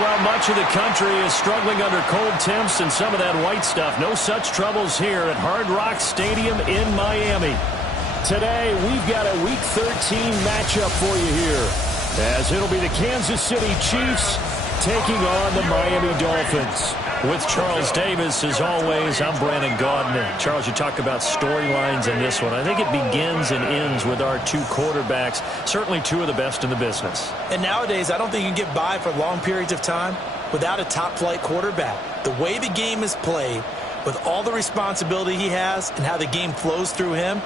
Well, much of the country is struggling under cold temps and some of that white stuff. No such troubles here at Hard Rock Stadium in Miami. Today, we've got a Week 13 matchup for you here, as it'll be the Kansas City Chiefs taking on the Miami Dolphins. With Charles Davis, as always, I'm Brandon Gaudin. Charles, you talk about storylines in this one. I think it begins and ends with our two quarterbacks, certainly two of the best in the business. And nowadays, I don't think you can get by for long periods of time without a top-flight quarterback. The way the game is played, with all the responsibility he has and how the game flows through him,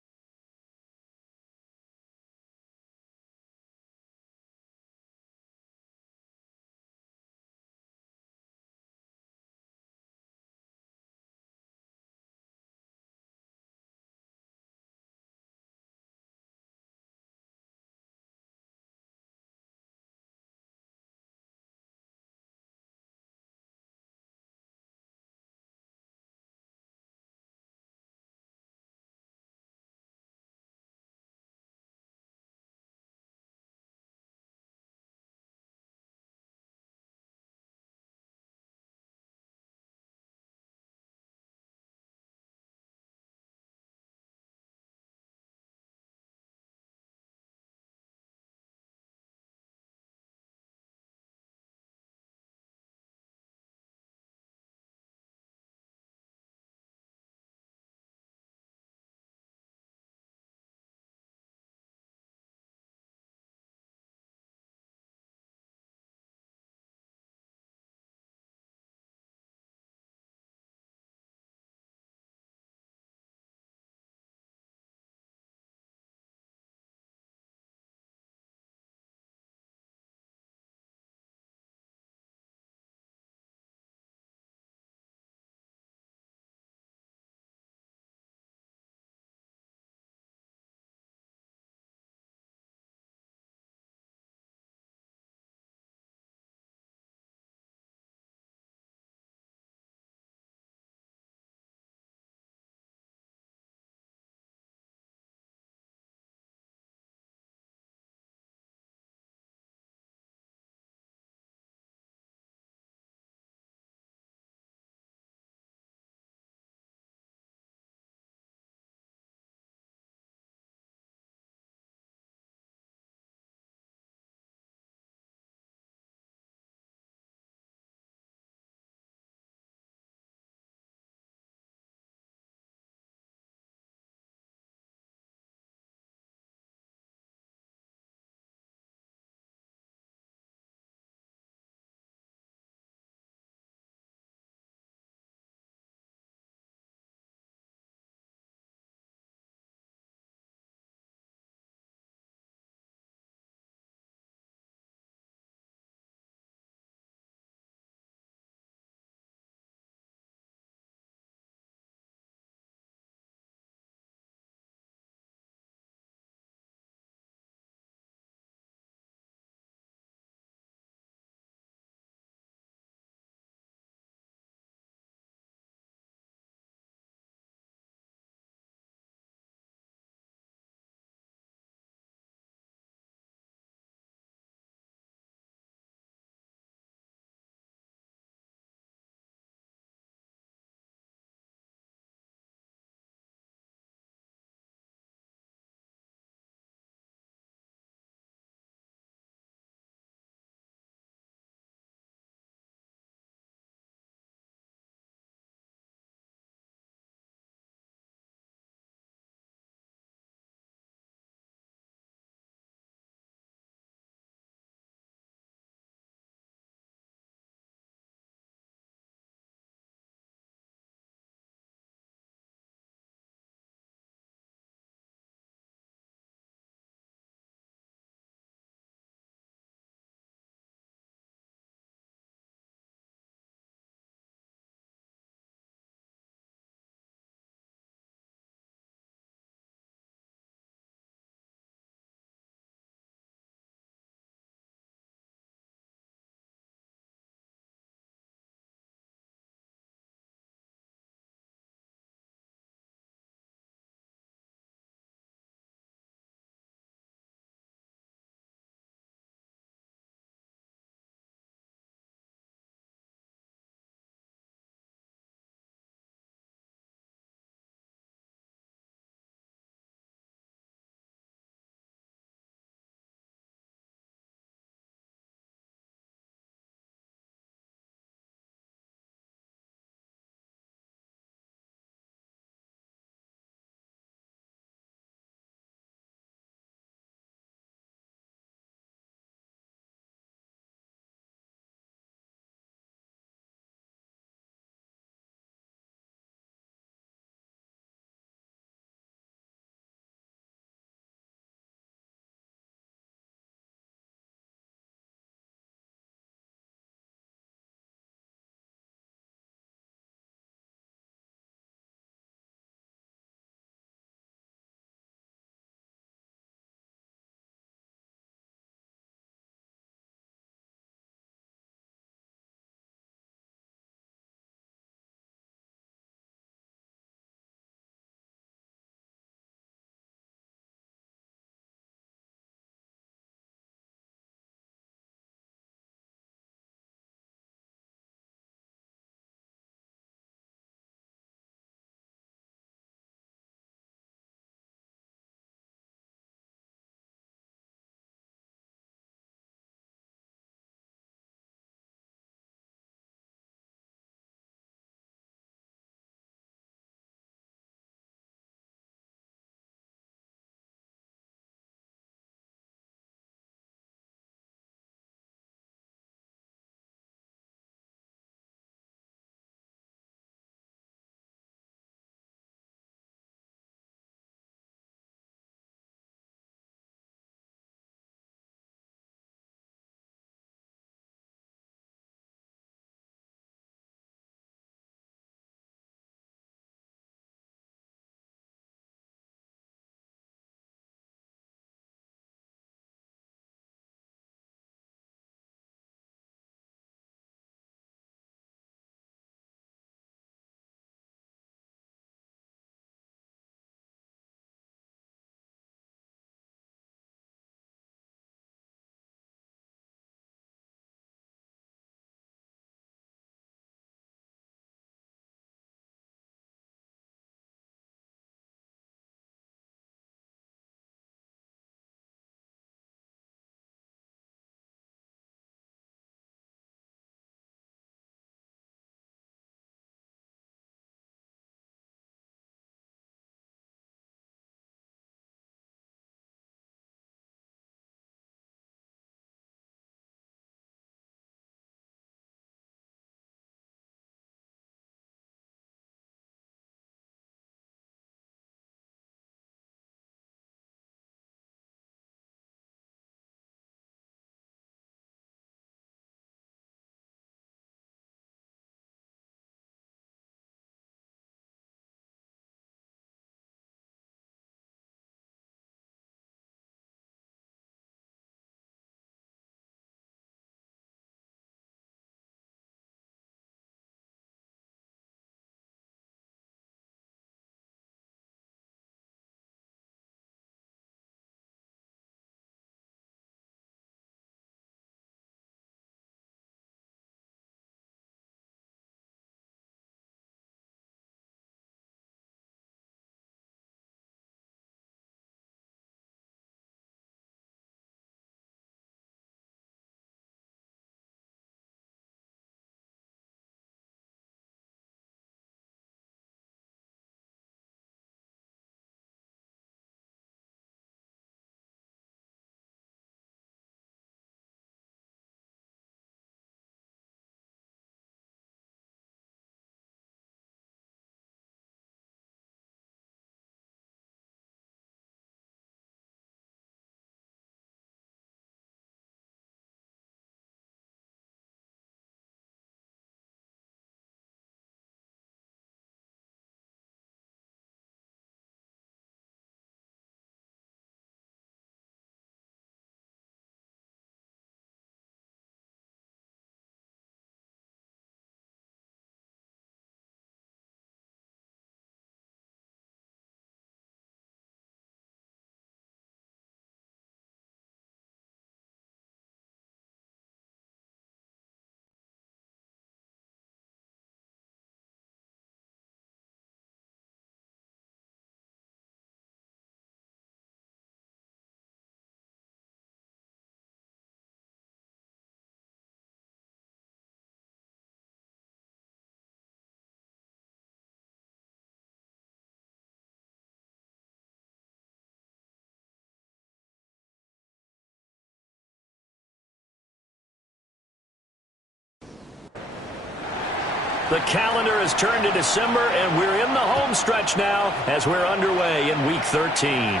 The calendar has turned to December, and we're in the home stretch now as we're underway in Week 13.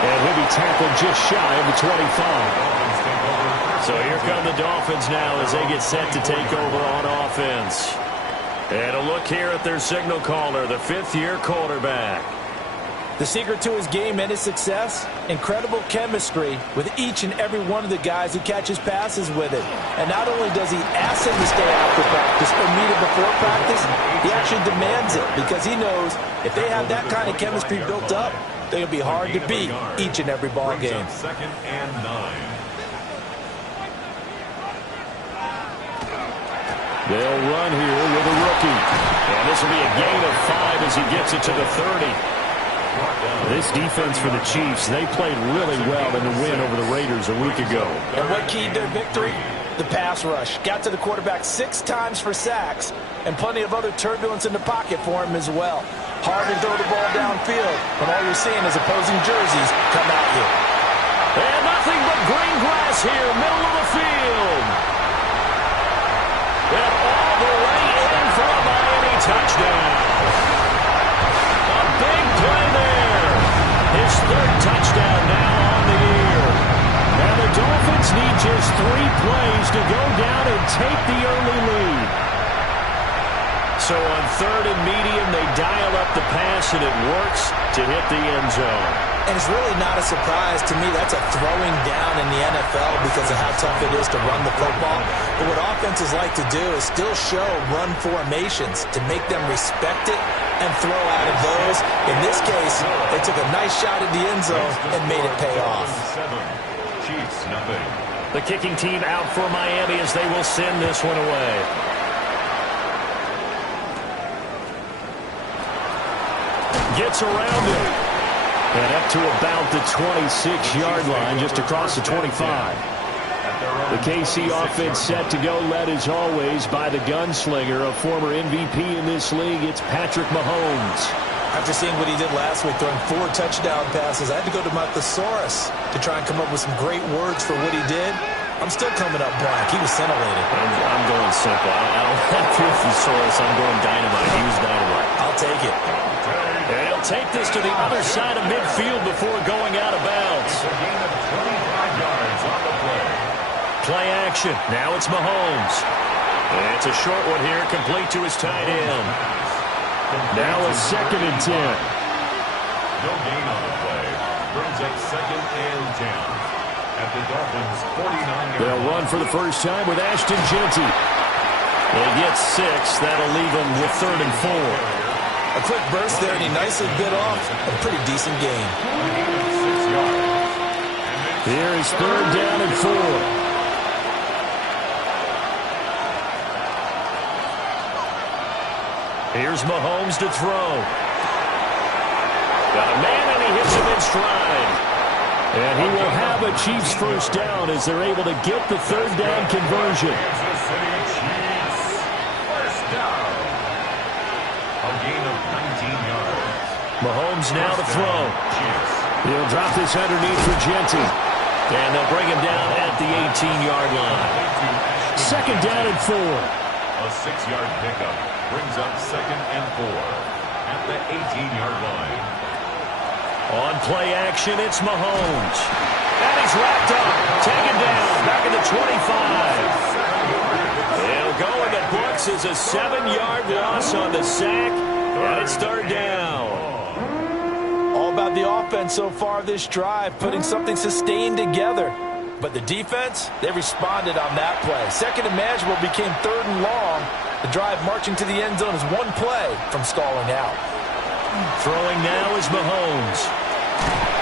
And he'll be tackled just shy of the 25. So here come the Dolphins now as they get set to take over on offense. And a look here at their signal caller, the fifth-year quarterback. The secret to his game and his success, incredible chemistry with each and every one of the guys who catches passes with it. And not only does he ask them to stay after practice or meet it before practice, he actually demands it because he knows if they have that kind of chemistry built up, they'll be hard to beat each and every ball game. Second and 9. They'll run here with a rookie. And this will be a gain of 5 as he gets it to the 30. This defense for the Chiefs, they played really well in the win over the Raiders a week ago. And what keyed their victory? The pass rush. Got to the quarterback 6 times for sacks, and plenty of other turbulence in the pocket for him as well. Hard to throw the ball downfield when all you're seeing is opposing jerseys come at you. And nothing but green grass here, middle of the field. And all the way in for a Miami touchdown. A big play there. His third touchdown now on the year. And the Dolphins need just 3 plays to go down and take the early lead. So on third and medium, they dial up the pass, and it works to hit the end zone. And it's really not a surprise to me. That's a throwing down in the NFL because of how tough it is to run the football. But what offenses like to do is still show run formations to make them respect it and throw out of those. In this case, they took a nice shot at the end zone and made it pay off. Chiefs, nothing. The kicking team out for Miami as they will send this one away. Gets around it. And up to about the 26-yard line, just across the 25. The KC offense set to go, led as always by the gunslinger, a former MVP in this league. It's Patrick Mahomes. After seeing what he did last week, throwing 4 touchdown passes, I had to go to my thesaurus to try and come up with some great words for what he did. I'm still coming up blank. He was scintillating. I'm going simple. I don't have your thesaurus. I'm going dynamite. He was dynamite. I'll take it. And he'll take this to the other side of midfield before going out of bounds. A gain of 25 yards on the play. Play action. Now it's Mahomes. And it's a short one here, complete to his tight end. Now a 2nd and 10. No gain on the play. Brings up 2nd and 10. At the Dolphins' 49-yard They'll run for the first time with Ashton Jeanty. They get 6. That'll leave them with 3rd and 4. A quick burst there, and he nicely bit off a pretty decent gain. 6 yards. Here is 3rd down and 4. Here's Mahomes to throw. Got a man, and he hits him in stride. And he will have a Chiefs first down as they're able to get the 3rd down conversion. Kansas City Chiefs. First down. A gain of 19 yards. Mahomes now to throw. Chiefs. He'll drop this underneath for Jeanty. And they'll bring him down at the 18-yard line. 2nd down and 4. A 6-yard pickup brings up 2nd and 4 at the 18-yard line. On play action, it's Mahomes. And he's wrapped up. Taken down. Back at the 25. He'll go in the books as a 7-yard loss on the sack. And it's 3rd down. All about the offense so far this drive, putting something sustained together. But the defense, they responded on that play. 2nd and manageable became 3rd and long. The drive marching to the end zone is 1 play from stalling out. Throwing now is Mahomes.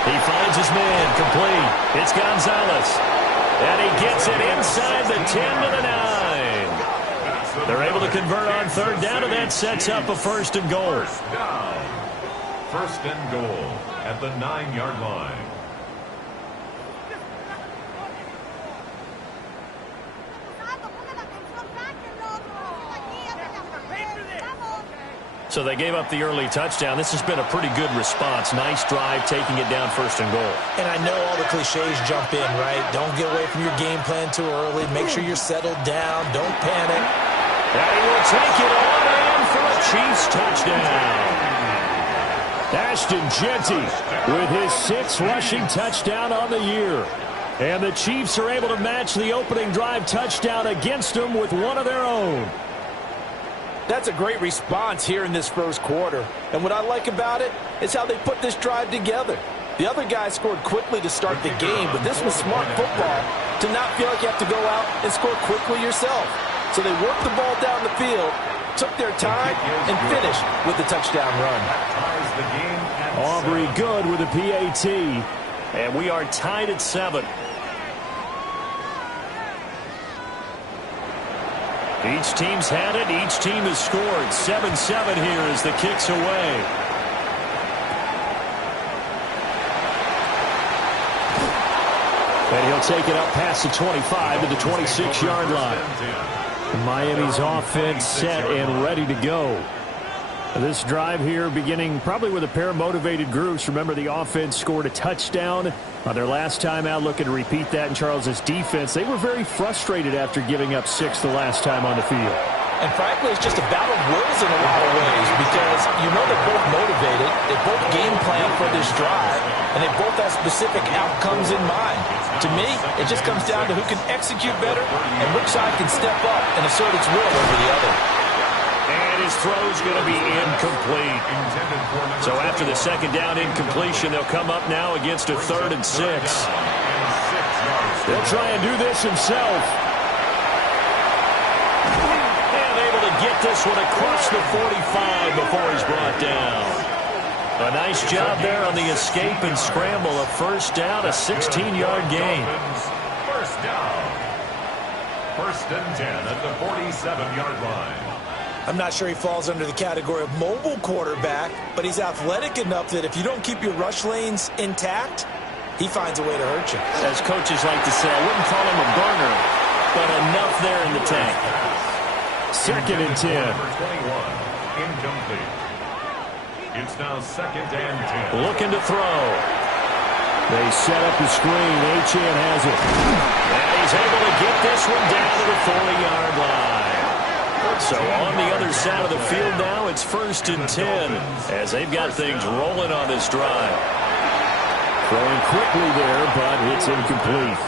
He finds his man, complete. It's Gonzalez. And he gets it inside the 10 to the 9. They're able to convert on 3rd down, and that sets up a 1st and goal. First down. 1st and goal at the 9-yard line. So they gave up the early touchdown. This has been a pretty good response. Nice drive, taking it down 1st and goal. And I know all the cliches jump in, right? Don't get away from your game plan too early. Make sure you're settled down. Don't panic. And he will take it on in for a Chiefs touchdown. Ashton Jeanty with his 6th rushing touchdown on the year. And the Chiefs are able to match the opening drive touchdown against them with one of their own. That's a great response here in this 1st quarter. And what I like about it is how they put this drive together. The other guys scored quickly to start the game, but this was smart football to not feel like you have to go out and score quickly yourself. So they worked the ball down the field, took their time, and finished with the touchdown run. Aubrey Good with a PAT. And we are tied at 7. Each team's had it. Each team has scored. 7-7 here as the kick's away. And he'll take it up past the 25 to the 26-yard line. Miami's offense set and ready to go. This drive here beginning probably with a pair of motivated groups. Remember, the offense scored a touchdown on their last time out. Looking to repeat that in Charles's defense. They were very frustrated after giving up 6 the last time on the field. And frankly, it's just a battle of wills in a lot of ways because you know they're both motivated. They both game plan for this drive, and they both have specific outcomes in mind. To me, it just comes down to who can execute better and which side can step up and assert its will over the other. And his throw's going to be incomplete. So after the 2nd down incompletion, they'll come up now against a 3rd and 6. They'll try and do this himself. And able to get this one across the 45 before he's brought down. A nice job there on the escape and scramble. A 1st down, a 16-yard gain. 1st down. 1st and 10 at the 47-yard line. I'm not sure he falls under the category of mobile quarterback, but he's athletic enough that if you don't keep your rush lanes intact, he finds a way to hurt you. As coaches like to say, I wouldn't call him a burner, but enough there in the tank. 2nd and 10. Number 21, incomplete. It's now 2nd and 10. Looking to throw. They set up the screen. Achane has it. And he's able to get this one down to the 40-yard line. So on the other side of the field now, it's 1st and 10 as they've got things rolling on this drive. Throwing quickly there, but it's incomplete.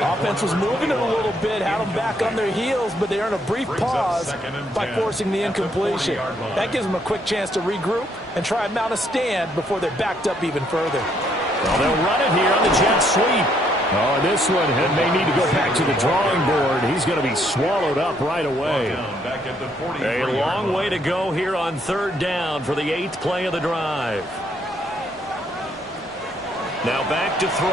Offense was moving it a little bit, had them back on their heels, but they earn a brief pause by forcing the incompletion. That gives them a quick chance to regroup and try and mount a stand before they're backed up even further. Well, they'll run it here on the jet sweep. Oh, this one may need to go back to the drawing board. He's going to be swallowed up right away. A long way to go here on 3rd down for the 8th play of the drive. Now back to throw.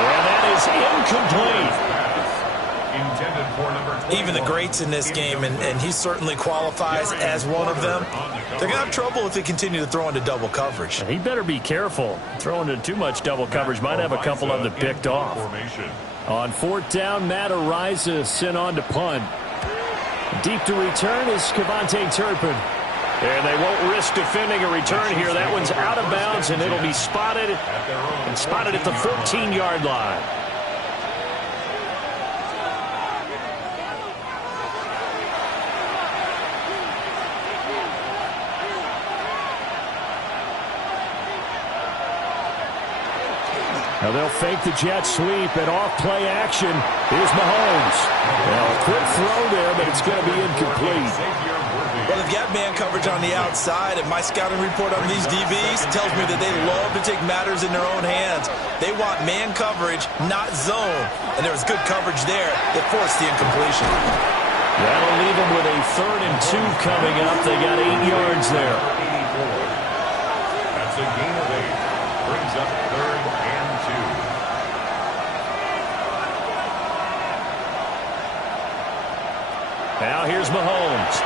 And that is incomplete. Even the greats in this game, and he certainly qualifies as one of them, they're going to have trouble if they continue to throw into double coverage. He better be careful. Throwing into too much double coverage might have a couple of them picked off. On 4th down, Matt Araiza sent on to punt. Deep to return is Kevontae Turpin. And they won't risk defending a return here. That one's out of bounds, and it'll be spotted at the 14-yard line. Now they'll fake the jet sweep and off play action. Here's Mahomes. Now a quick throw there, but it's going to be incomplete. Well, they've got man coverage on the outside, and my scouting report on these DBs tells me that they love to take matters in their own hands. They want man coverage, not zone. And there was good coverage there that forced the incompletion. That'll leave them with a 3rd and 2 coming up. They got 8 yards there. That's a gain of 8. Brings up 3rd and 2. Now here's Mahomes.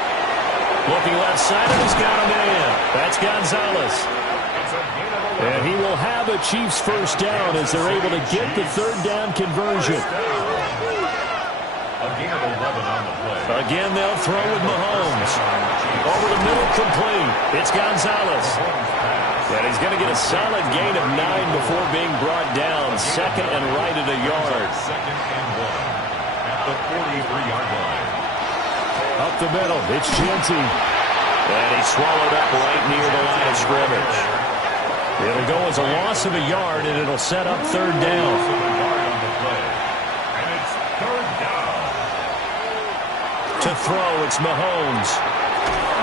Looking left side, and he's got a man. That's Gonzalez. And he will have a Chiefs 1st down as they're able to get the 3rd down conversion. A gain of 11 on the play. Again, they'll throw with Mahomes. Over the middle, complete. It's Gonzalez. And he's going to get a solid gain of 9 before being brought down. Second and right at a yard. Second and 1 at the 43-yard line. Up the middle, it's Genty. And he's swallowed up right near the line of scrimmage. It'll go as a loss of a yard, and it'll set up third down. And it's third down. To throw, it's Mahomes.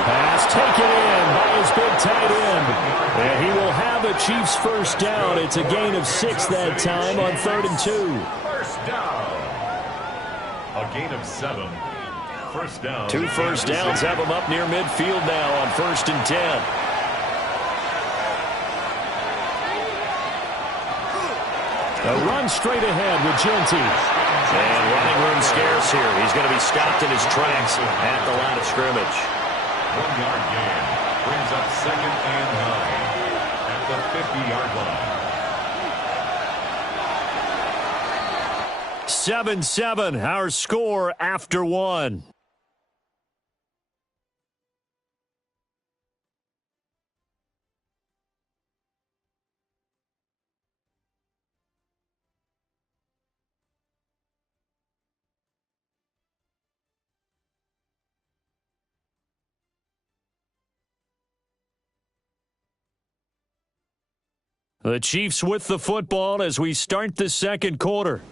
Pass taken in by his big tight end. And he will have a Chiefs first down. It's a gain of 6 that time on 3rd and 2. First down. A gain of 7. First down. 2 first downs have him up near midfield now on 1st and 10. A run straight ahead with Genty. And running room scarce here. He's going to be stopped in his tracks at the line of scrimmage. 1-yard gain brings up second and 9 at the 50-yard line. 7-7, our score after 1. The Chiefs with the football as we start the second quarter.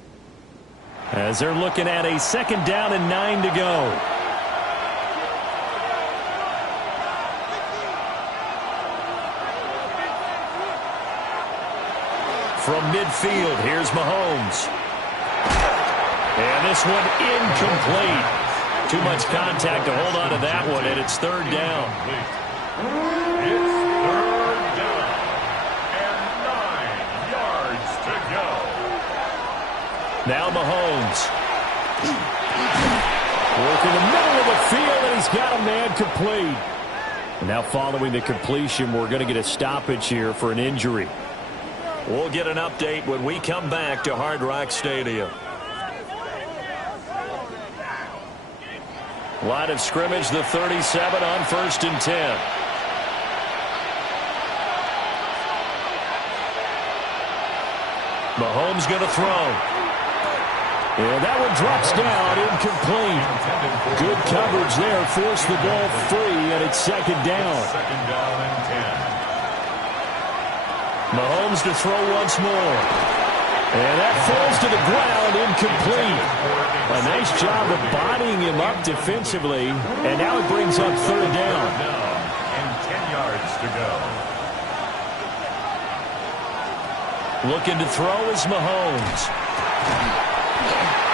As they're looking at a 2nd down and 9 to go. From midfield, here's Mahomes. And this one incomplete. Too much contact to hold on to that one, and it's 3rd down. It's 3rd down and 9 yards to go. Now Mahomes. Working the middle of the field, and he's got a man complete. Now following the completion, we're going to get a stoppage here for an injury. We'll get an update when we come back to Hard Rock Stadium. Line of scrimmage, the 37 on 1st and 10. Mahomes going to throw. And that one drops down, incomplete. Good coverage there, forced the ball free, and it's 2nd down. 2nd down and 10. Mahomes to throw once more. And that falls to the ground, incomplete. A nice job of bodying him up defensively, and now it brings up 3rd down. And 10 yards to go. Looking to throw is Mahomes.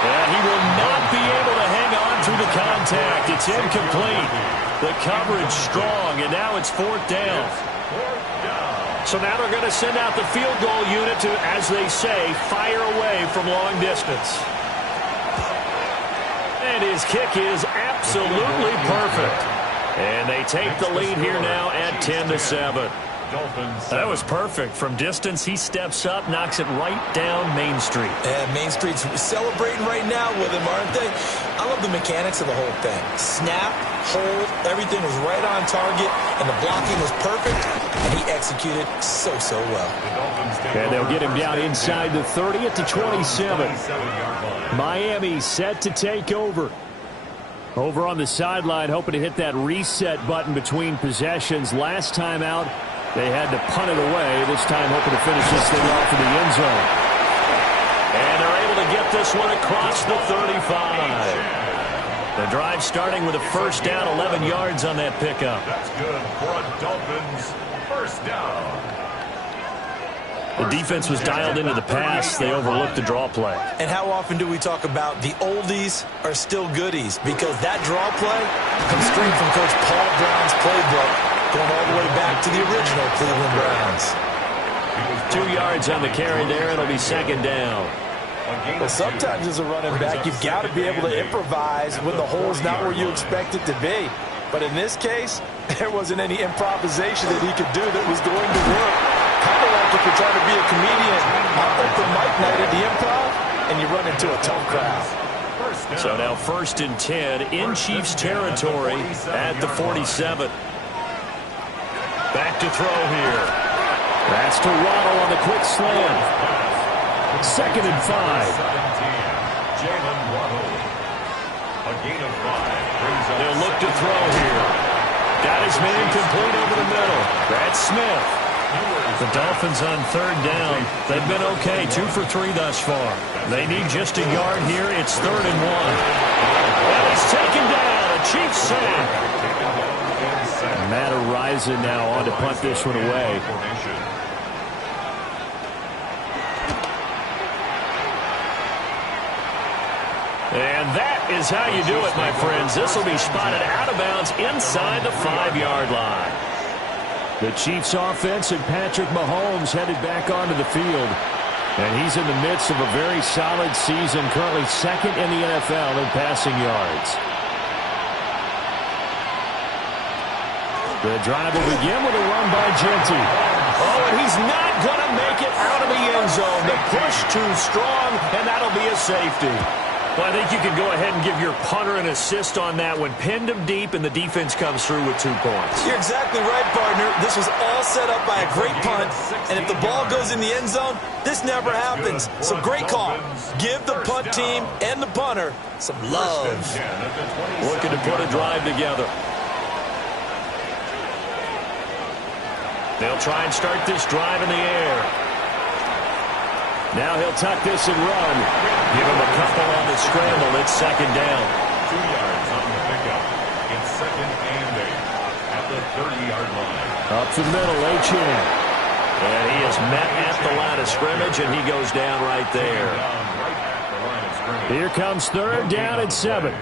And he will not be able to hang on through the contact. It's incomplete. The coverage strong, and now it's 4th down. So now they're going to send out the field goal unit to, as they say, fire away from long distance. And his kick is absolutely perfect. And they take the lead here now at 10-7. That was perfect. From distance, he steps up, knocks it right down Main Street. And Main Street's celebrating right now with him, aren't they? I love the mechanics of the whole thing. Snap, hold, everything was right on target, and the blocking was perfect, and he executed so well. And they'll get him down inside the 30 at the 27. Miami set to take over. Over on the sideline, hoping to hit that reset button between possessions. Last time out, they had to punt it away. This time hoping to finish this thing off in the end zone. And they're able to get this one across the 35. The drive starting with a first down, 11 yards on that pickup. That's good for a Dolphins first down. The defense was dialed into the pass. They overlooked the draw play. And how often do we talk about the oldies are still goodies? Because that draw play comes straight from Coach Paul Brown's playbook, going all the way back to the original Cleveland Browns. 2 yards on the carry there. It'll be 2nd down. Well, sometimes as a running back, you've got to be able to improvise when the hole's not where you expect it to be. But in this case, there wasn't any improvisation that he could do that was going to work. Kind of like if you're trying to be a comedian on open mic night at the Improv and you run into a tough crowd. So now 1st and 10 in Chiefs territory at the 47. Back to throw here. That's to Waddle on the quick slam. 2nd and 5. Jalen Waddle. A gain of 5. They'll look to throw here. Got his man complete over the middle. That's Smith. The Dolphins on 3rd down. They've been okay, 2 for 3 thus far. They need just a yard here. It's 3rd and 1. And he's taken down. A Chiefs sack. Matt Araiza now on to punt this one away. And that is how you do it, my friends. This will be spotted out of bounds inside the 5-yard line. The Chiefs offense and Patrick Mahomes headed back onto the field. And he's in the midst of a very solid season, currently 2nd in the NFL in passing yards. The drive will begin with a run by Genty. Oh, and he's not going to make it out of the end zone. The push too strong, and that'll be a safety. Well, I think you can go ahead and give your punter an assist on that one. Pinned him deep, and the defense comes through with 2 points. You're exactly right, partner. This was all set up by a great punt, and if the ball goes in the end zone, this never happens. So great call. Give the punt team and the punter some love. Looking to put a drive together. They'll try and start this drive in the air. Now he'll tuck this and run. Give him a couple on the scramble. It's 2nd down. 2 yards on the pickup. It's 2nd and 8 at the 30-yard line. Up the middle, Achane. And he is met at the line of scrimmage, and he goes down right there. Here comes 3rd down and 7.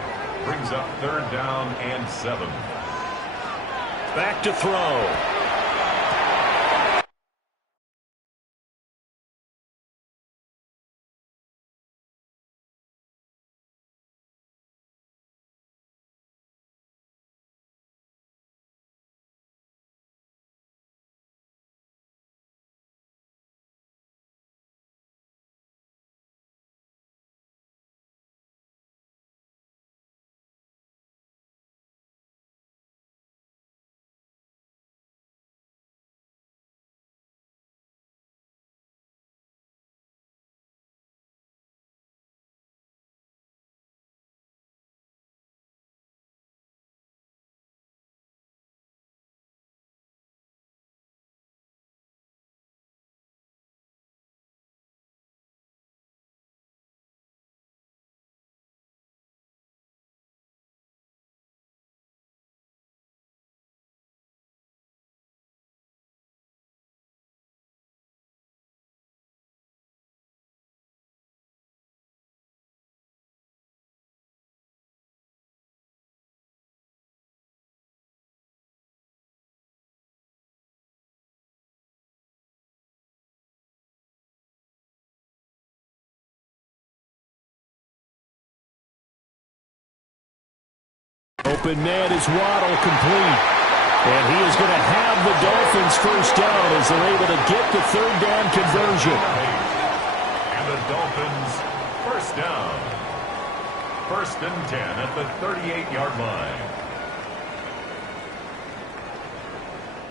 Brings up 3rd down and 7. Back to throw. Open man is Waddle, complete. And he is going to have the Dolphins 1st down as they're able to get the 3rd down conversion. And the Dolphins 1st down. 1st and 10 at the 38-yard line.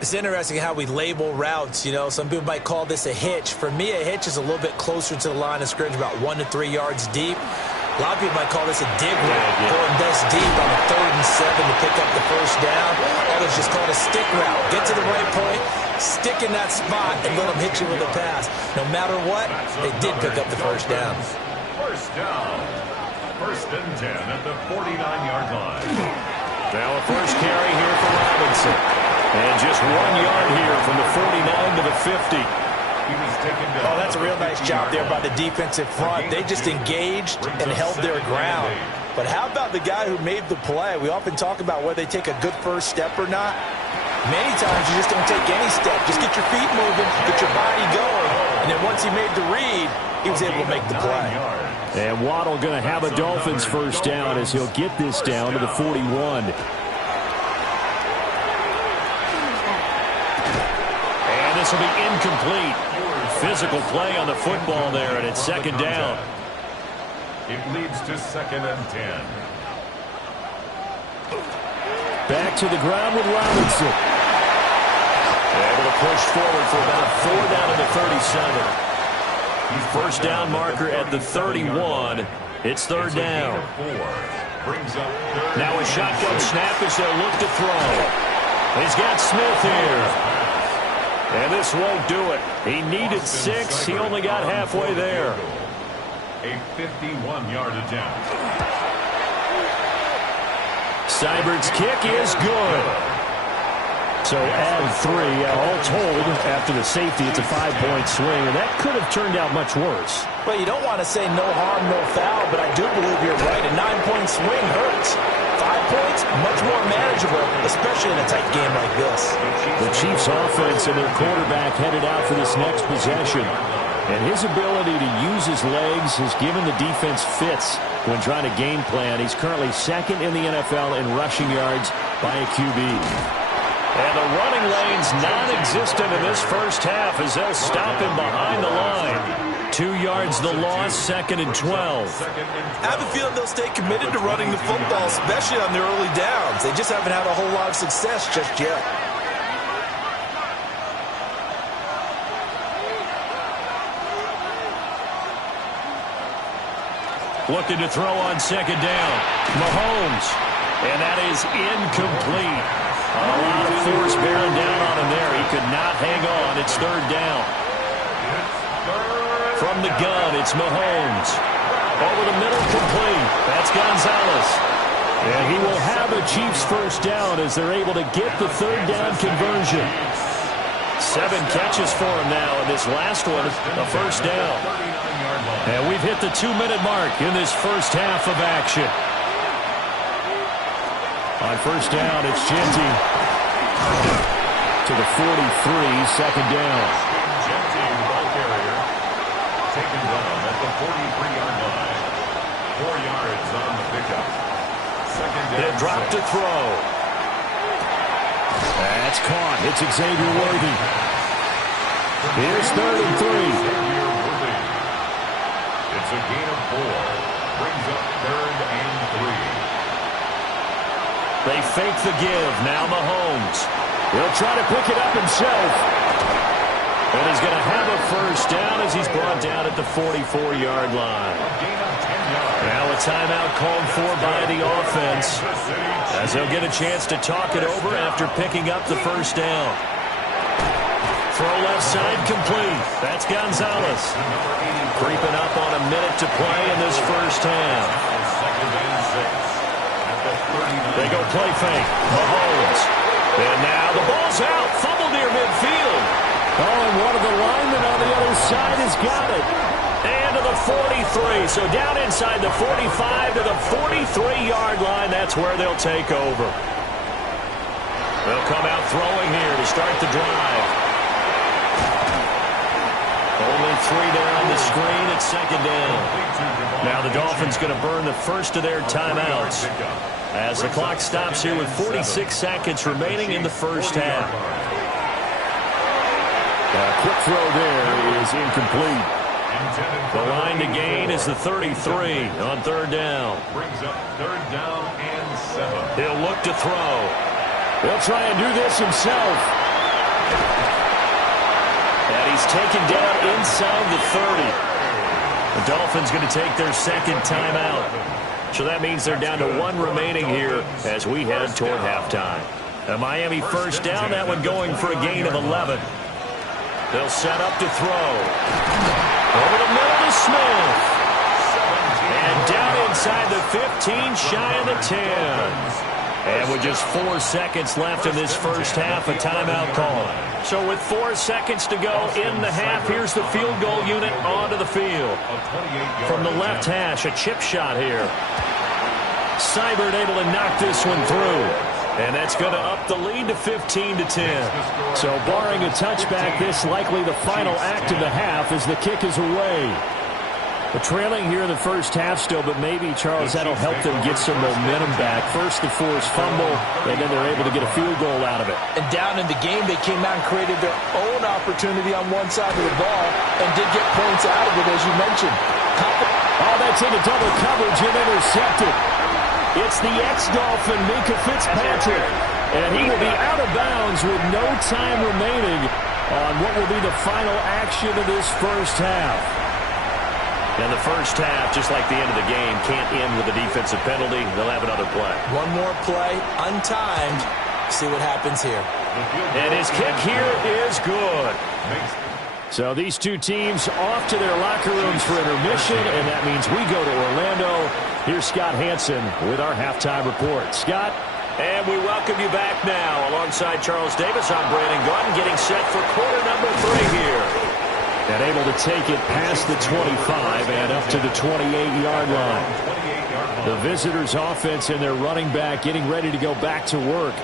It's interesting how we label routes. You know, some people might call this a hitch. For me, a hitch is a little bit closer to the line of scrimmage, about 1 to 3 yards deep. A lot of people might call this a dig route, going this deep on a 3rd and 7 to pick up the 1st down. Others just call it a stick route. Get to the right point, stick in that spot, and let them hit you with a pass. No matter what, they did pick up the 1st down. 1st down. 1st and 10 at the 49-yard line. Now a first carry here for Robinson. And just 1 yard here from the 49 to the 50. Oh, that's a real nice job there by the defensive front. They just engaged and held their ground. But how about the guy who made the play? We often talk about whether they take a good first step or not. Many times you just don't take any step. Just get your feet moving, get your body going. And then once he made the read, he was able to make the play. And Waddle going to have a Dolphins 1st down as he'll get this down to the 41. And this will be incomplete. Physical play on the football there, and it's 2nd down. It leads to 2nd and 10. Back to the ground with Robinson. Able to push forward for about 4 down to the 37. First down marker at the 31. It's 3rd down. Now a shotgun snap as they'll look to throw. He's got Smith here. And this won't do it. He needed 6. He only got halfway there. A 51-yard attempt. Seibert's kick is good. So add 3. All told, after the safety, it's a 5-point swing, and that could have turned out much worse. Well, you don't want to say no harm, no foul, but I do believe you're right. A 9-point swing hurts. 5 points, much more manageable, especially in a tight game like this. The Chiefs' offense and their quarterback headed out for this next possession. And his ability to use his legs has given the defense fits when trying to game plan. He's currently 2nd in the NFL in rushing yards by a QB. And the running lane's non-existent in this first half as they'll stop him behind the line. 2 yards the loss, 2nd and 12. I have a feeling they'll stay committed to running the football, especially on their early downs. They just haven't had a whole lot of success just yet. Looking to throw on 2nd down. Mahomes. And that is incomplete. A lot of force bearing down on him there. He could not hang on. It's 3rd down. From the gun, it's Mahomes. Over the middle, complete. That's Gonzalez. And he will have a Chiefs first down as they're able to get the 3rd down conversion. 7 catches for him now, and this last one, a first down. And we've hit the 2-minute mark in this first half of action. On first down, it's Genty to the 43, 2nd down. Genty, the ball carrier, taken down at the 43-yard line. 4 yards on the pickup. 2nd down. They'll drop to throw. That's caught. It's Xavier Worthy. Here's 3rd and 3. It's a gain of 4. Brings up 3rd and 3. They fake the give. Now Mahomes. He'll try to pick it up himself. And he's going to have a first down as he's brought down at the 44-yard line. Now a timeout called for by the offense as they'll get a chance to talk it over after picking up the first down. Throw left side complete. That's Gonzalez. Creeping up on a minute to play in this first half. They go play fake. Mahomes. And now the ball's out. Fumble near midfield. Oh, and one of the linemen on the other side has got it. And to the 43. So down inside the 45 to the 43-yard line. That's where they'll take over. They'll come out throwing here to start the drive. Only 3 down the screen at 2nd down. Now the Dolphins going to burn the first of their timeouts as the clock stops here with 46 seconds remaining in the first half. A quick throw there is incomplete. The line to gain is the 33 on 3rd down. Brings up 3rd down and 7. He'll look to throw. He'll try and do this himself. And he's taken down inside the 30. The Dolphins going to take their 2nd timeout. So that means they're down to 1 remaining here as we head toward halftime. A Miami first down, that one going for a gain of 11. They'll set up to throw. Over the middle to Smith. And down inside the 15, shy of the 10. And with just 4 seconds left in this first half, a timeout call. So with 4 seconds to go in the half, here's the field goal unit onto the field. From the left hash, a chip shot here. Seibert able to knock this one through. And that's going to up the lead to 15 to 10. So barring a touchback, this likely the final act of the half as the kick is away. We're trailing here in the first half still, but maybe, Charles, that'll help them get some momentum back. First the forced fumble, and then they're able to get a field goal out of it. And down in the game, they came out and created their own opportunity on one side of the ball and did get points out of it, as you mentioned. Oh, they gets into double coverage and intercepted. It's the ex-Dolphin, Minkah Fitzpatrick. And he will be out of bounds with no time remaining on what will be the final action of this first half. And the first half, just like the end of the game, can't end with a defensive penalty. They'll have another play. One more play, untimed. See what happens here. And his kick here is good. So these two teams off to their locker rooms for intermission, and that means we go to Orlando. Here's Scott Hanson with our halftime report. Scott? And we welcome you back now. Alongside Charles Davis, I'm Brandon Gaudin, getting set for quarter number 3 here. And able to take it past the 25 and up to the 28-yard line. The visitors' offense and their running back getting ready to go back to work.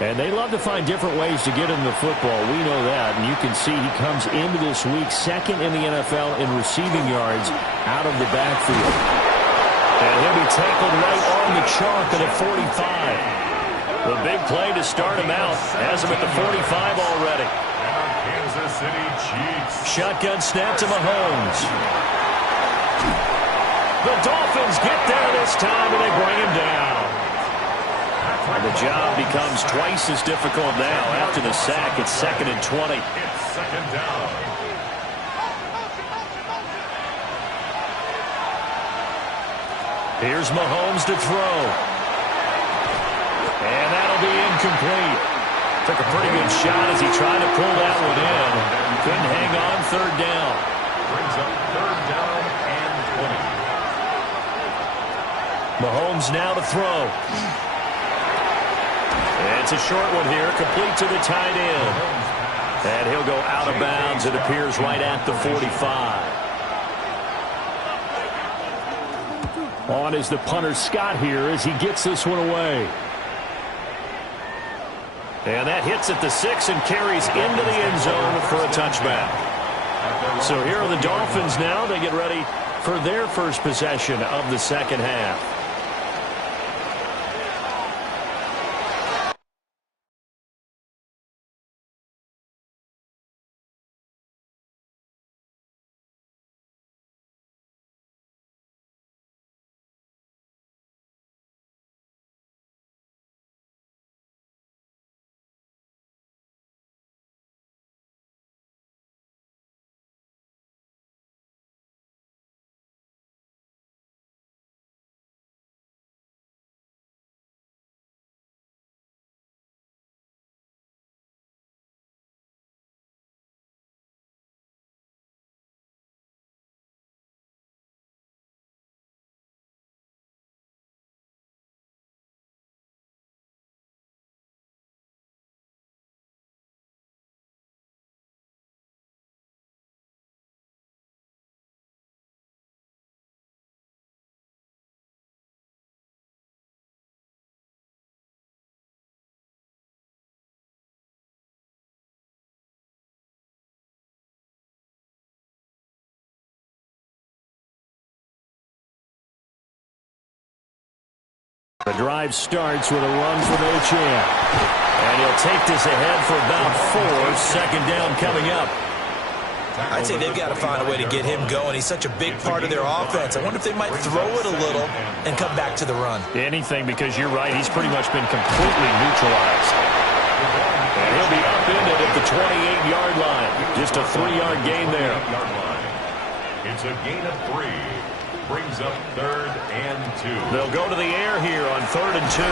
And they love to find different ways to get into the football. We know that. And you can see he comes into this week second in the NFL in receiving yards out of the backfield. And he'll be tackled right on the chalk at the 45. The big play to start him out. Has him at the 45 already. Kansas City Chiefs. Shotgun snap to Mahomes. The Dolphins get there this time, and they bring him down. And the job becomes twice as difficult now. After the sack, it's 2nd and 20. It's second down. Here's Mahomes to throw. And that'll be incomplete. Took a pretty good shot as he tried to pull that one in. Couldn't hang on, 3rd down. Brings up 3rd down and 20. Mahomes now to throw. It's a short one here, complete to the tight end. And he'll go out of bounds, it appears, right at the 45. On is the punter, Scott, here as he gets this one away. And that hits at the 6 and carries into the end zone for a touchback. So here are the Dolphins now. They get ready for their first possession of the second half. The drive starts with a run from Achane. And he'll take this ahead for about 4. 2nd down coming up. I'd say they've got to find a way to get him going. He's such a big part of their offense. I wonder if they might throw it a little and come back to the run. Anything, because you're right. He's pretty much been completely neutralized. And he'll be upended at the 28-yard line. Just a 3-yard gain there. It's a gain of 3. Brings up 3rd and 2. They'll go to the air here on 3rd and 2.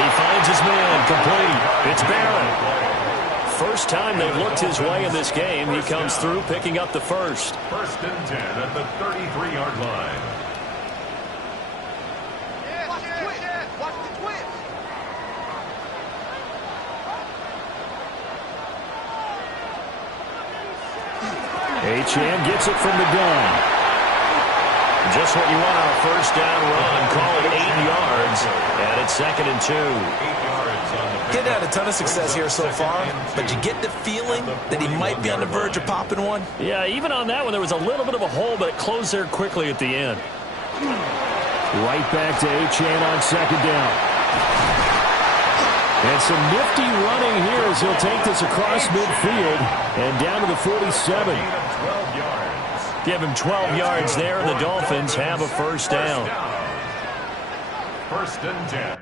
He finds his man complete. It's Barrett. First time they've looked his way in this game. He comes through picking up the first. 1st and 10 at the 33-yard line. Achane gets it from the gun. Just what you want on a first down run. Call it 8 yards. And it's 2nd and 2. 8 yards on the Getting had a ton of success here so far, but you get the feeling that he might be on the verge of popping one. Yeah, even on that one, there was a little bit of a hole, but it closed there quickly at the end. Right back to Achane on 2nd down. And some nifty running here as he'll take this across midfield and down to the 47. 12 yards. Give him 12 yards there, and the Dolphins have a first down. First and 10.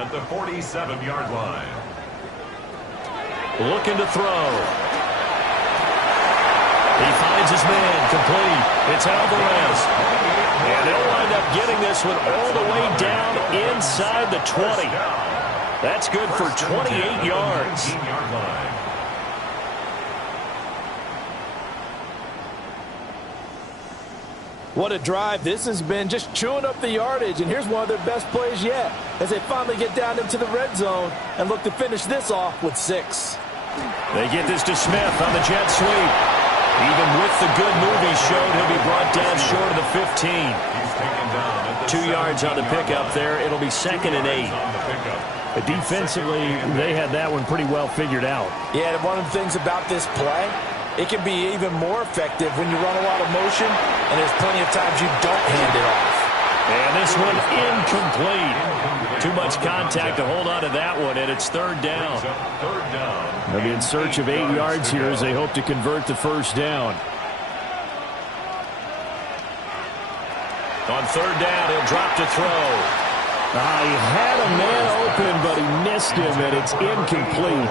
At the 47-yard line. Looking to throw. He finds his man, complete. It's Alvarez. And they'll wind up getting this one all the way down inside the 20. That's good for 28 yards. What a drive this has been, just chewing up the yardage. And here's one of their best plays yet as they finally get down into the red zone and look to finish this off with 6. They get this to Smith on the jet sweep. Even with the good move he showed, he'll be brought down short of the 15. He's taken down at the 2 yards on the pickup there. It'll be 2nd and 8. But defensively, they had that one pretty well figured out. Yeah, and one of the things about this play, it can be even more effective when you run a lot of motion, and there's plenty of times you don't hand it off. And this one incomplete. Too much contact to hold on to that one, and it's 3rd down. They'll be in search of 8 yards here as they hope to convert the first down. On 3rd down, he'll drop to throw. He had a man open, but he missed him, and it's incomplete.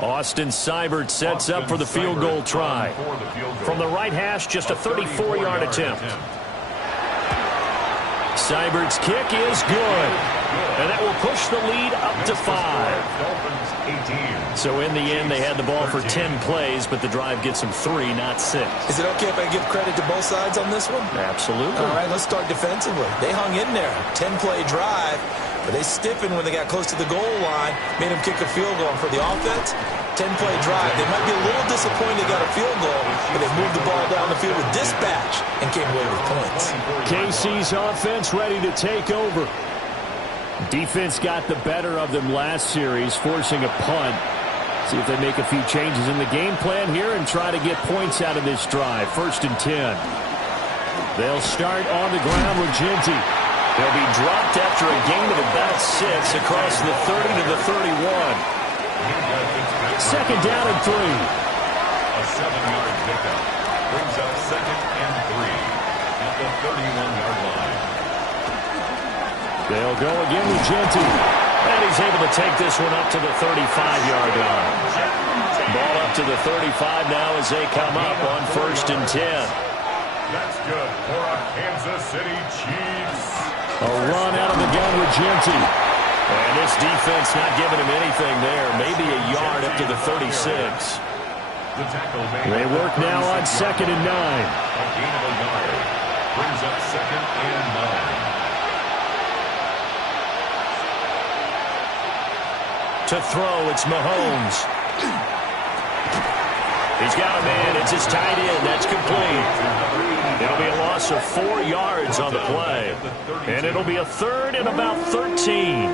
Austin Seibert sets up for the field goal try. From the right hash, just a 34-yard attempt. Seibert's kick is good. And that will push the lead up to 5. So in the end, they had the ball for 10 plays, but the drive gets them 3, not 6. Is it okay if I give credit to both sides on this one? Absolutely. All right, let's start defensively. They hung in there. 10-play drive. But they stiffened when they got close to the goal line, made them kick a field goal. And for the offense, 10-play drive. They might be a little disappointed they got a field goal, but they moved the ball down the field with dispatch and came away with points. KC's offense ready to take over. Defense got the better of them last series, forcing a punt. See if they make a few changes in the game plan here and try to get points out of this drive. 1st and 10. They'll start on the ground with Ginty. They'll be dropped after a gain of about 6 across the 30 to the 31. 2nd down and 3. A 7-yard pickup brings up 2nd and 3 at the 31-yard line. They'll go again with Ginty. And he's able to take this one up to the 35-yard line. Ball up to the 35 now as they come up on 1st and 10. That's good for a Kansas City Chiefs. A run out of the gun with Ginty. And this defense not giving him anything there. Maybe a yard up to the 36. The tackle They work now on 2nd and 9. A gain of a yard brings up 2nd and 9. To throw, it's Mahomes. He's got a man. It's his tight end. That's complete. It'll be a loss of 4 yards on the play. And it'll be a 3rd and about 13.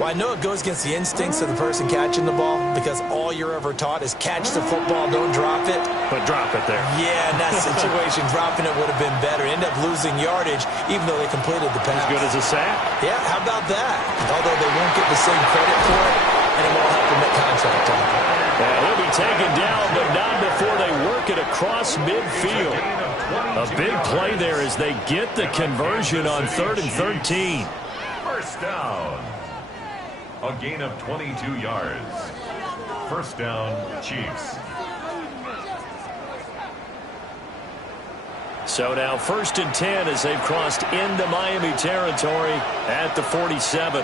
Well, I know it goes against the instincts of the person catching the ball because all you're ever taught is catch the football, don't drop it. But drop it there. Yeah, in that situation, dropping it would have been better. End up losing yardage even though they completed the pass. As good as a sack? Yeah, how about that? Although they won't get the same credit for it, and it won't help them at contract time. Yeah, he'll be taken down, but not before they work it across midfield. A big play there as they get the conversion on 3rd and 13. First down. A gain of 22 yards. First down, Chiefs. So now 1st and 10 as they've crossed into Miami territory at the 47.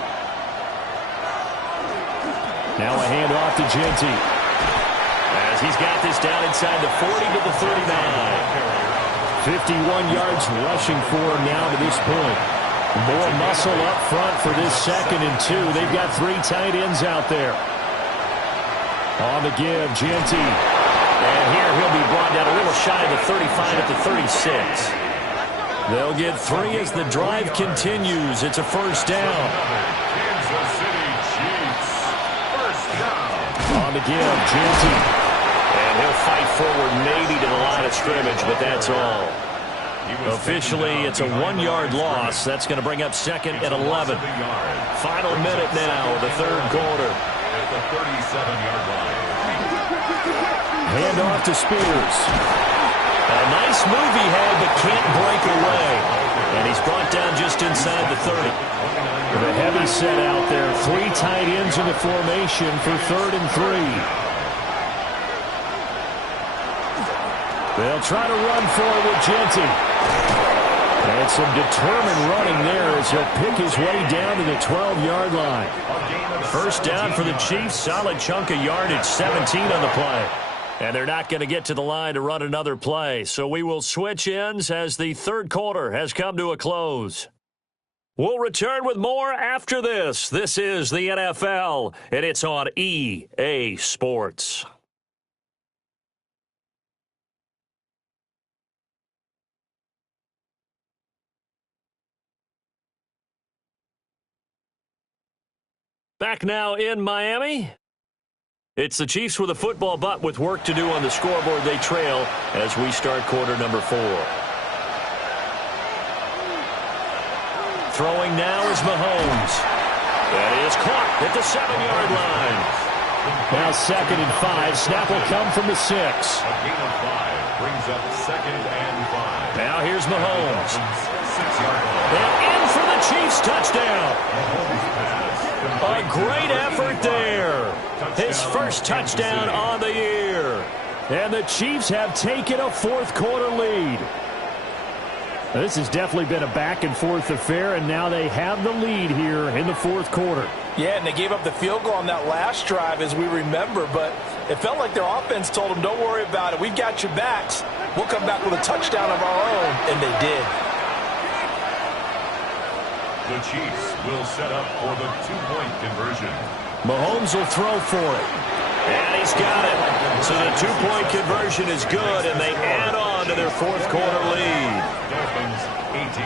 Now a handoff to Jeanty. As he's got this down inside the 40 to the 39. 51 yards rushing for him now to this point. More muscle up front for this 2nd and 2. They've got 3 tight ends out there. On the give, Jeanty. And here he'll be brought down a little shy of the 35 at the 36. They'll get 3 as the drive continues. It's a 1st down. Kansas City Chiefs. 1st down. On the give, Jeanty. And he'll fight forward maybe to the line of scrimmage, but that's all. Officially, it's a 1-yard loss. That's going to bring up 2nd and 11. Final minute now of the 3rd quarter. At the 37-yard line. Handoff to Spears. A nice move he had, but can't break away. And he's brought down just inside the 30. With a heavy set out there. 3 tight ends in the formation for 3rd and 3. They'll try to run forward with Jeanty. And some determined running there as he'll pick his way down to the 12-yard line. 1st down for the Chiefs. Solid chunk of yardage, 17 on the play. And they're not going to get to the line to run another play. So we will switch ends as the 3rd quarter has come to a close. We'll return with more after this. This is the NFL, and it's on EA Sports. Back now in Miami. It's the Chiefs with a football, but with work to do on the scoreboard. They trail as we start quarter number 4. Throwing now is Mahomes. That is caught at the 7-yard line. Now 2nd and 5. Snap will come from the 6. A gain of 5 brings up 2nd and 5. Now here's Mahomes. 6-yard line. And in for the Chiefs touchdown. Mahomes pass. A great effort there. His 1st touchdown on the year. And the Chiefs have taken a 4th quarter lead. This has definitely been a back-and-forth affair, and now they have the lead here in the 4th quarter. Yeah, and they gave up the field goal on that last drive, as we remember, but it felt like their offense told them, don't worry about it. We've got your backs. We'll come back with a touchdown of our own, and they did. The Chiefs will set up for the 2-point conversion. Mahomes will throw for it. And he's got it. So the 2-point conversion is good, and they add on to their 4th quarter lead. Dolphins 18.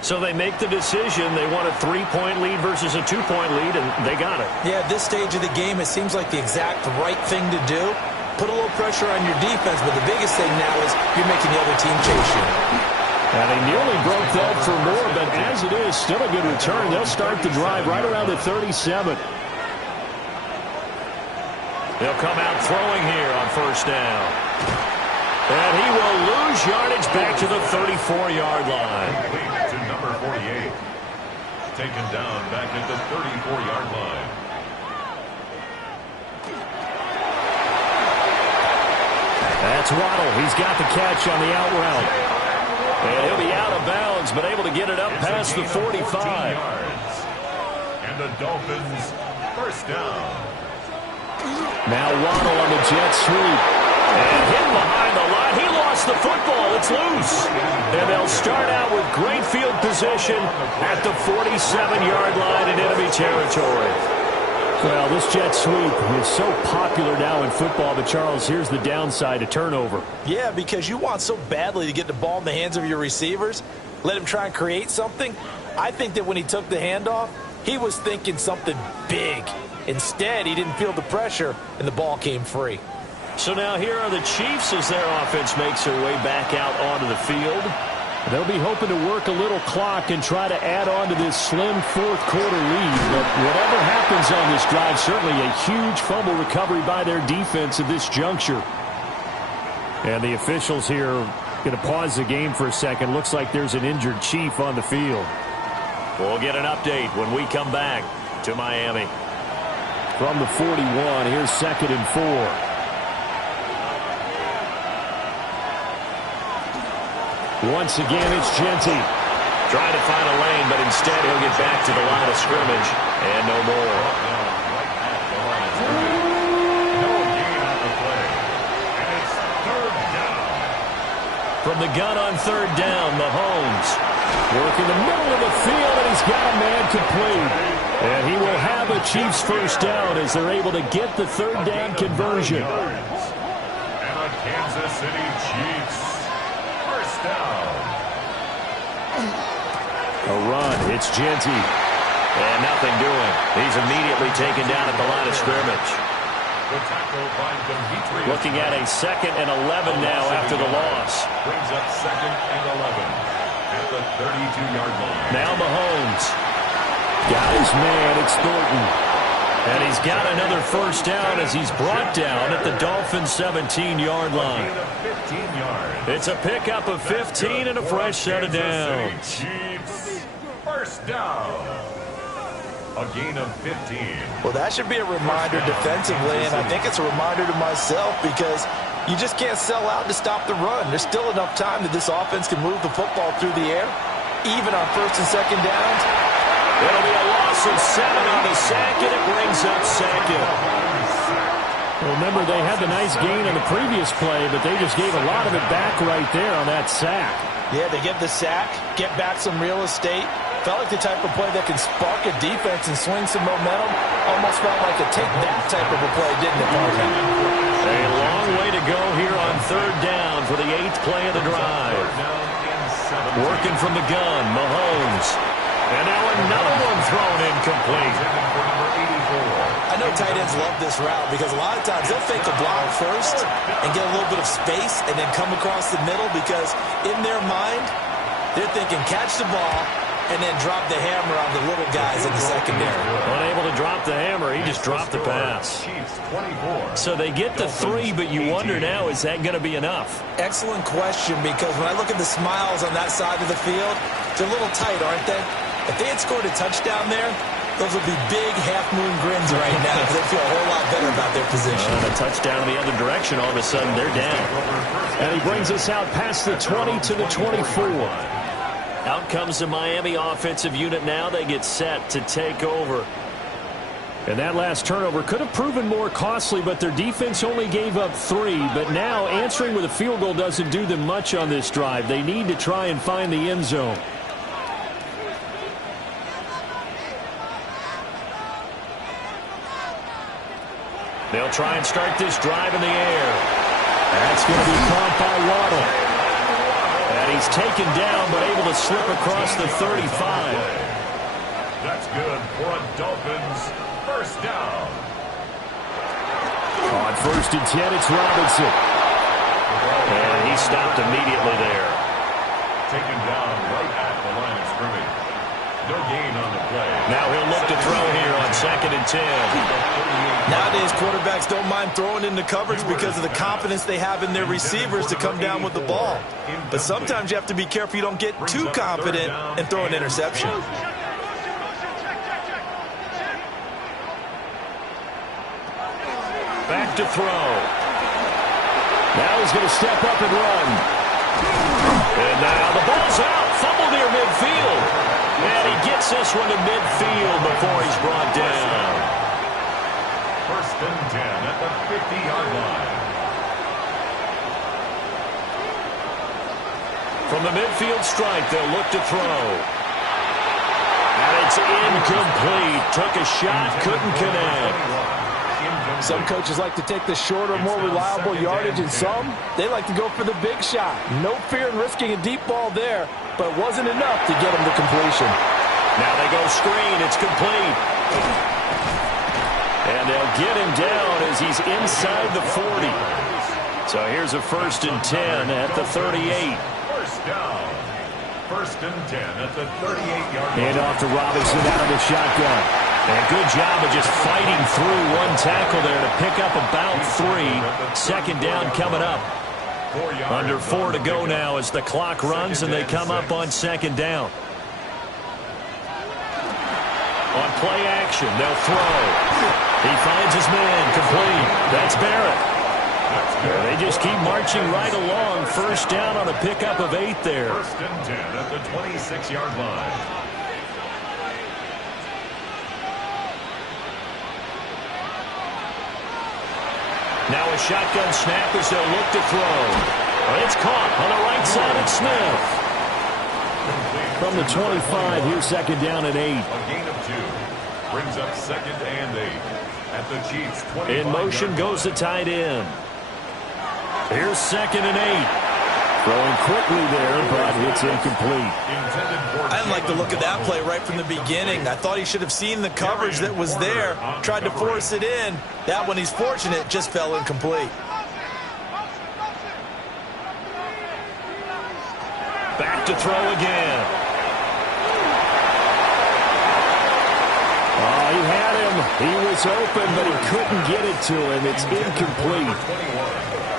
So they make the decision. They want a 3-point lead versus a 2-point lead, and they got it. Yeah, at this stage of the game, it seems like the exact right thing to do. Put a little pressure on your defense, but the biggest thing now is you're making the other team chase you. And they nearly broke that for more, but as it is, still a good return. They'll start the drive right around the 37. They'll come out throwing here on 1st down. And he will lose yardage back to the 34-yard line. To number 48. Taken down back at the 34-yard line. That's Waddle. He's got the catch on the out route. And he'll be out of bounds, but able to get it up past the 45. Yards. And the Dolphins 1st down. Now Waddle on the jet sweep. And hit behind the line. He lost the football. It's loose. And they'll start out with great field position at the 47-yard line in enemy territory. Well, this jet sweep is so popular now in football, but Charles, here's the downside, a turnover. Yeah, because you want so badly to get the ball in the hands of your receivers, let him try and create something. I think that when he took the handoff, he was thinking something big. Instead, he didn't feel the pressure, and the ball came free. So now here are the Chiefs as their offense makes their way back out onto the field. They'll be hoping to work a little clock and try to add on to this slim fourth-quarter lead. But whatever happens on this drive, certainly a huge fumble recovery by their defense at this juncture. And the officials here going to pause the game for a second. Looks like there's an injured Chief on the field. We'll get an update when we come back to Miami. From the 41, here's 2nd and 4. Once again, it's Jeanty. Trying to find a lane, but instead he'll get back to the line of scrimmage. And no more. No gain on the play. And it's 3rd down. From the gun on 3rd down, Mahomes. Working the middle of the field, and he's got a man complete. And he will have a Chiefs first down as they're able to get the 3rd down conversion. And the Kansas City Chiefs. Down. A run. It's Jeanty. And nothing doing. He's immediately taken down at the line of scrimmage. The tackle by Demetrius. Looking at a 2nd and 11 now after the loss. Brings up 2nd and 11 at the 32-yard line. Now Mahomes. Got his man. It's Thornton. And he's got another first down as he's brought down at the Dolphins' 17-yard line. 15 yards. It's a pickup of 15 and a fresh set of downs. Chiefs, first down. A gain of 15. Well, that should be a reminder defensively, and I think it's a reminder to myself because you just can't sell out to stop the run. There's still enough time that this offense can move the football through the air, even on 1st and 2nd downs. It'll be a loss of 7 on the sack, and it brings up 2nd. Well, remember, they had the nice gain on the previous play, but they just gave a lot of it back right there on that sack. Yeah, they get the sack, get back some real estate. Felt like the type of play that can spark a defense and swing some momentum. Almost felt like a take-that type of a play, didn't it, Parker? A long way to go here on 3rd down for the 8th play of the drive. Working from the gun, Mahomes. And now another one thrown incomplete. I know tight ends love this route because a lot of times they'll fake a block first and get a little bit of space and then come across the middle because in their mind, they're thinking catch the ball and then drop the hammer on the little guys in the secondary. Unable to drop the hammer, he just dropped the pass. So they get the 3, but you wonder now, is that going to be enough? Excellent question because when I look at the smiles on that side of the field, they're a little tight, aren't they? If they had scored a touchdown there, those would be big half-moon grins right now because they feel a whole lot better about their position. And a touchdown in the other direction, all of a sudden they're down. And he brings us out past the 20 to the 24. Out comes the Miami offensive unit now. They get set to take over. And that last turnover could have proven more costly, but their defense only gave up 3. But now answering with a field goal doesn't do them much on this drive. They need to try and find the end zone. They'll try and start this drive in the air. That's going to be caught by Waddle. And he's taken down but able to slip across the 35. That's good for a Dolphins first down. On 1st and 10, it's Robinson. And he stopped immediately there. Taken down right at the line of scrimmage. No gain on the play. Now he'll look to throw here on 2nd and 10. Nowadays, quarterbacks don't mind throwing into coverage because of the confidence they have in their receivers to come down with the ball. But sometimes you have to be careful you don't get too confident and throw an interception. Back to throw. Now he's going to step up and run. And now the ball's out. Fumble near midfield. And he gets this one to midfield before he's brought down. 1st and 10 at the 50-yard line. From the midfield strike, they'll look to throw. And it's incomplete. Took a shot, couldn't connect. Some coaches like to take the shorter, more reliable yardage, and some, they like to go for the big shot. No fear in risking a deep ball there, but it wasn't enough to get him to completion. Now they go screen. It's complete. And they'll get him down as he's inside the 40. So here's a 1st and 10 at the 38. First down. First and 10 at the 38-yard line. Hand off to Robinson out of the shotgun. And good job of just fighting through one tackle there to pick up about 3. Second down coming up. Under 4 to go now as the clock runs and they come up on second down. On play action, they'll throw. He finds his man, complete. That's Barrett. They just keep marching right along. First down on a pickup of 8 there. First and 10 at the 26-yard line. Now a shotgun snap as they'll look to throw. It's caught on the right side of Smith. From the 25, here's second down and 8. A gain of 2. Brings up second and 8. At the Chiefs' 25. In motion goes the tight end. Here's second and 8. Throwing quickly there, but it's incomplete. I didn't like the look of that play right from the beginning. I thought he should have seen the coverage that was there, tried to force it in. That one, he's fortunate, just fell incomplete. Back to throw again. Oh, he had him. He was open, but he couldn't get it to him. It's incomplete.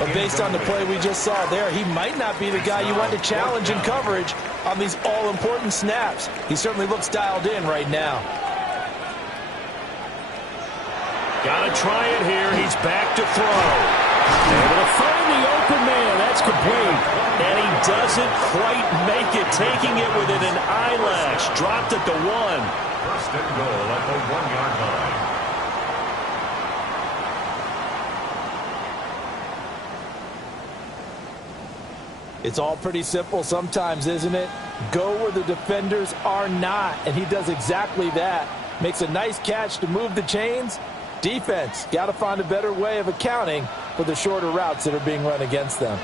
But based on the play we just saw there, he might not be the guy you want to challenge in coverage on these all-important snaps. He certainly looks dialed in right now. Got to try it here. He's back to throw. Able to find the open man. That's complete. And he doesn't quite make it, taking it within an eyelash. Dropped at the 1. First and goal at the 1-yard line. It's all pretty simple sometimes, isn't it? Go where the defenders are not, and he does exactly that. Makes a nice catch to move the chains. Defense, got to find a better way of accounting for the shorter routes that are being run against them.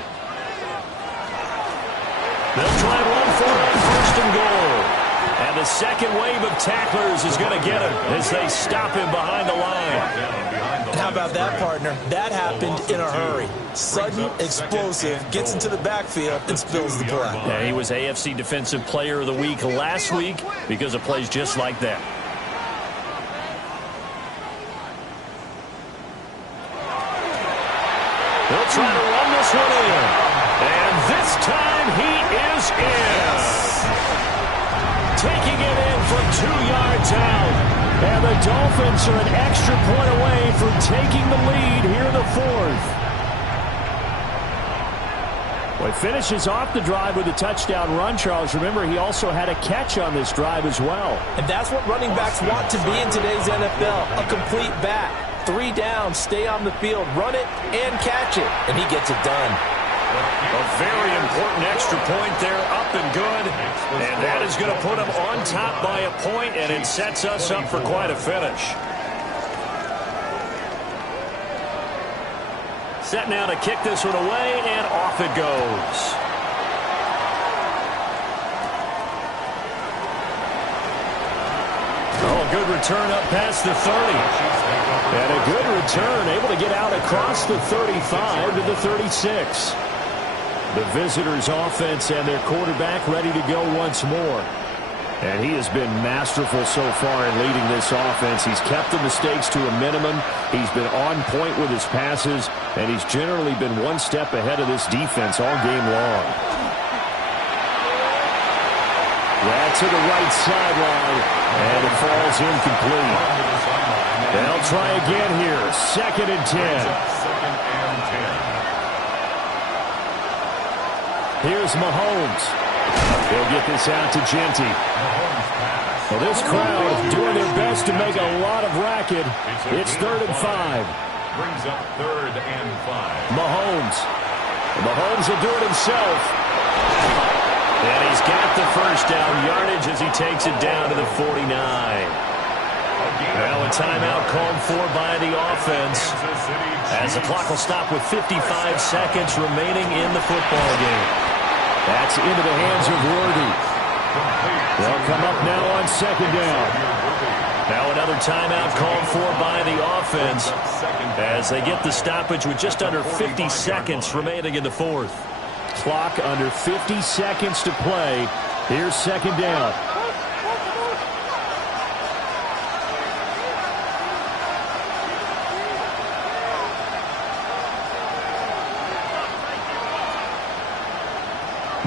They'll try and run for it on first and goal. And the second wave of tacklers is going to get him as they stop him behind the line. How about that, partner? That happened in a hurry. Sudden, explosive, gets into the backfield and spills the play. Yeah, he was AFC Defensive Player of the Week last week because of plays just like that. They'll try to run this one in. And this time he is in. Taking it in from 2 yards out. And the Dolphins are an extra point away from taking the lead here in the 4th. Well, he finishes off the drive with a touchdown run, Charles. Remember, he also had a catch on this drive as well. And that's what running backs want to be in today's NFL, a complete back. 3 down, stay on the field, run it, and catch it. And he gets it done. A very important extra point there, up and good. And that is going to put him on top by a point, and it sets us up for quite a finish. Set now to kick this one away, and off it goes. Oh, a good return up past the 30. And a good return, able to get out across the 35 to the 36. The visitors' offense and their quarterback ready to go once more. And he has been masterful so far in leading this offense. He's kept the mistakes to a minimum. He's been on point with his passes, and he's generally been one step ahead of this defense all game long. That to the right sideline, and it falls incomplete. They'll try again here. Second and 10. Here's Mahomes. He'll get this out to Genty. Well, this crowd doing their best to make a lot of racket. It's 3rd and 5. Brings up 3rd and 5. Mahomes. Mahomes will do it himself. And he's got the first down yardage as he takes it down to the 49. Now a timeout called for by the offense as the clock will stop with 55 seconds remaining in the football game. That's into the hands of Worthy. They'll come up now on second down. Now another timeout called for by the offense as they get the stoppage with just under 50 seconds remaining in the 4th. Clock under 50 seconds to play Here's second down.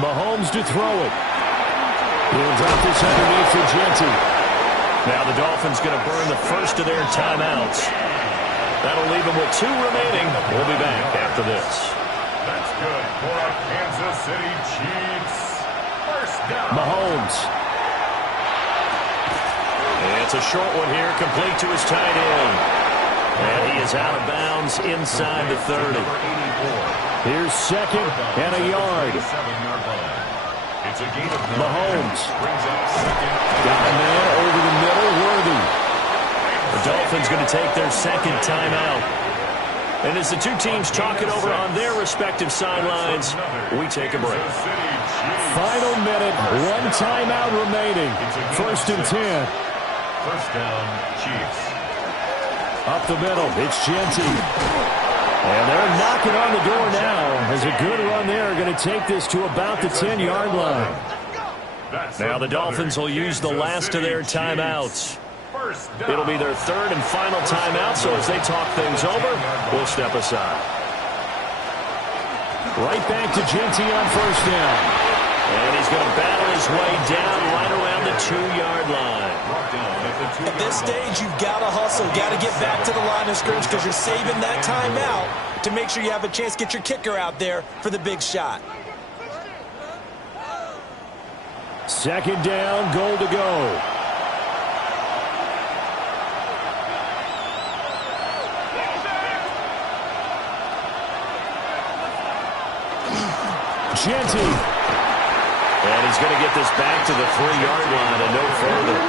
Mahomes to throw it. He'll drop this underneath for Genty. Now the Dolphins going to burn the first of their timeouts. That'll leave them with 2 remaining. We'll be back after this. That's good for our Kansas City Chiefs. First down. Mahomes. It's a short one here, complete to his tight end. And he is out of bounds inside the 30. Here's second and a yard. Mahomes. Got a man over the middle, Worthy. The Dolphins going to take their second timeout. And as the two teams talk it over on their respective sidelines, we take a break. Final minute, 1 timeout remaining. First and 10. First down, Chiefs. Up the middle, it's Genty. And they're knocking on the door now as a good run there. Going to take this to about the 10-yard line. Now the Dolphins will use the last of their timeouts. It'll be their third and final timeout, so as they talk things over, we'll step aside. Right back to Genty on first down. And he's going to battle his way down right around the 2-yard line. At this stage, you've got to hustle. Got to get back to the line of scrimmage because you're saving that timeout to make sure you have a chance to get your kicker out there for the big shot. Second down, goal to go. Genty. And he's going to get this back to the 3-yard line and no further.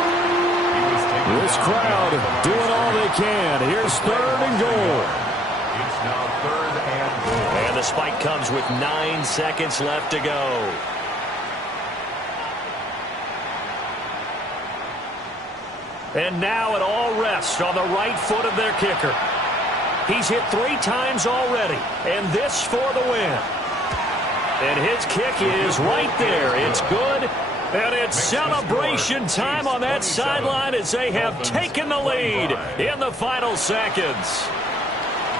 This crowd doing all they can. Here's third and goal. It's now third and goal. And the spike comes with 9 seconds left to go. And now it all rests on the right foot of their kicker. He's hit 3 times already, and this for the win. And his kick is right there. It's good. And it's celebration time on that sideline as they have taken the lead in the final seconds.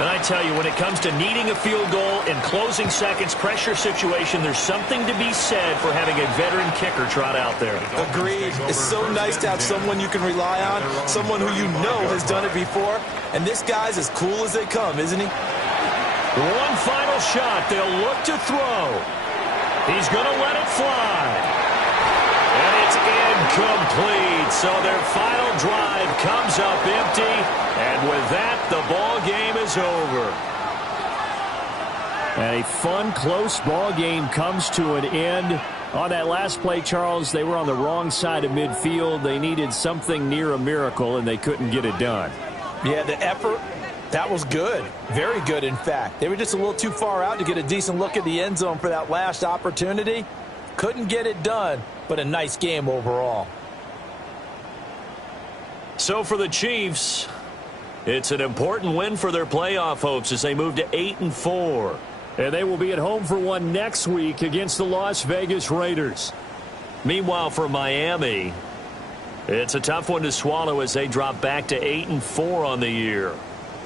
And I tell you, when it comes to needing a field goal in closing seconds, pressure situation, there's something to be said for having a veteran kicker trot out there. Agreed. It's so nice to have someone you can rely on, someone who you know has done it before. And this guy's as cool as they come, isn't he? One final shot. They'll look to throw. He's going to let it fly. And it's incomplete. So their final drive comes up empty. And with that, the ball game is over. And a fun, close ball game comes to an end. On that last play, Charles, they were on the wrong side of midfield. They needed something near a miracle, and they couldn't get it done. Yeah, the effort, that was good. Very good, in fact. They were just a little too far out to get a decent look at the end zone for that last opportunity. Couldn't get it done, but a nice game overall. So for the Chiefs, it's an important win for their playoff hopes as they move to 8-4. And they will be at home for one next week against the Las Vegas Raiders. Meanwhile, for Miami, it's a tough one to swallow as they drop back to 8-4 on the year.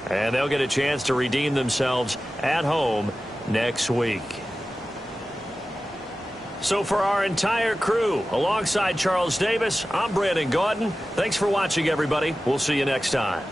And they'll get a chance to redeem themselves at home next week. So for our entire crew, alongside Charles Davis, I'm Brandon Gaudin. Thanks for watching, everybody. We'll see you next time.